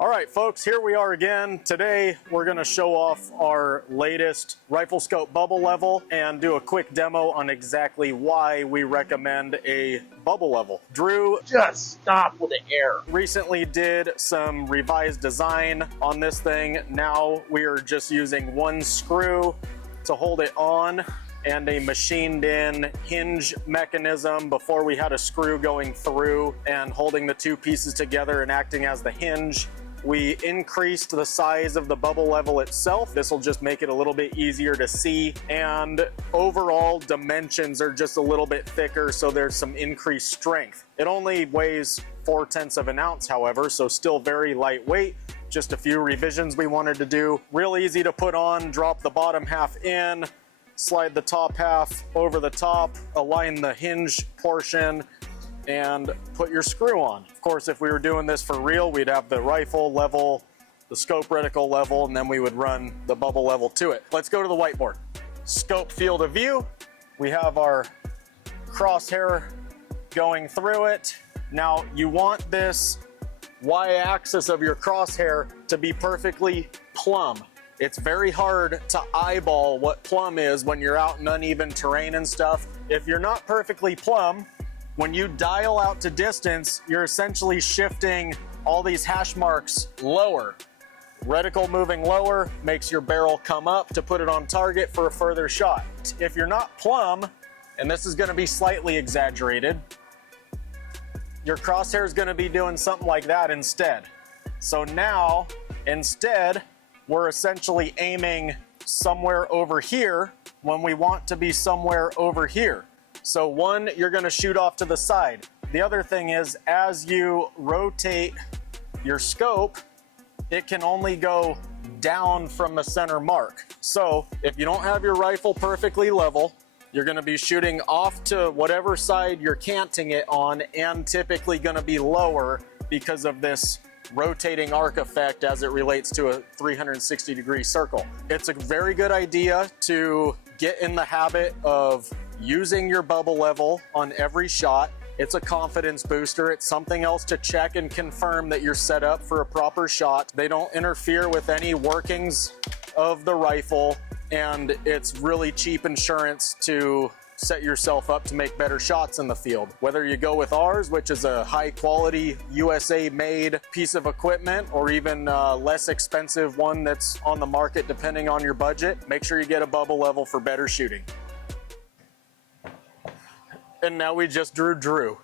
All right, folks, here we are again. Today, we're gonna show off our latest Riflescope bubble level and do a quick demo on exactly why we recommend a bubble level. Drew Just stop with the air. recently did some revised design on this thing. Now we are just using one screw to hold it on and a machined in hinge mechanism. Before we had a screw going through and holding the two pieces together and acting as the hinge. We increased the size of the bubble level itself. This will just make it a little bit easier to see, and overall dimensions are just a little bit thicker, so there's some increased strength. It only weighs 0.4 of an ounce, however, so still very lightweight. Just a few revisions we wanted to do. Real easy to put on. Drop the bottom half in, slide the top half over the top, align the hinge portion, and put your screw on. Of course, if we were doing this for real, we'd have the rifle level, the scope reticle level, and then we would run the bubble level to it. Let's go to the whiteboard. Scope field of view. We have our crosshair going through it. Now, you want this y-axis of your crosshair to be perfectly plumb. It's very hard to eyeball what plumb is when you're out in uneven terrain and stuff. If you're not perfectly plumb, when you dial out to distance, you're essentially shifting all these hash marks lower. Reticle moving lower makes your barrel come up to put it on target for a further shot. If you're not plumb, and this is gonna be slightly exaggerated, your crosshair is gonna be doing something like that instead. So now, instead, we're essentially aiming somewhere over here when we want to be somewhere over here. So one, you're gonna shoot off to the side. The other thing is, as you rotate your scope, it can only go down from the center mark. So if you don't have your rifle perfectly level, you're gonna be shooting off to whatever side you're canting it on, and typically gonna be lower because of this rotating arc effect as it relates to a 360-degree circle. It's a very good idea to get in the habit of using your bubble level on every shot. It's a confidence booster. It's something else to check and confirm that you're set up for a proper shot. They don't interfere with any workings of the rifle, and it's really cheap insurance to set yourself up to make better shots in the field. Whether you go with ours, which is a high quality USA made piece of equipment, or even less expensive one that's on the market depending on your budget, make sure you get a bubble level for better shooting. And now we just drew Drew.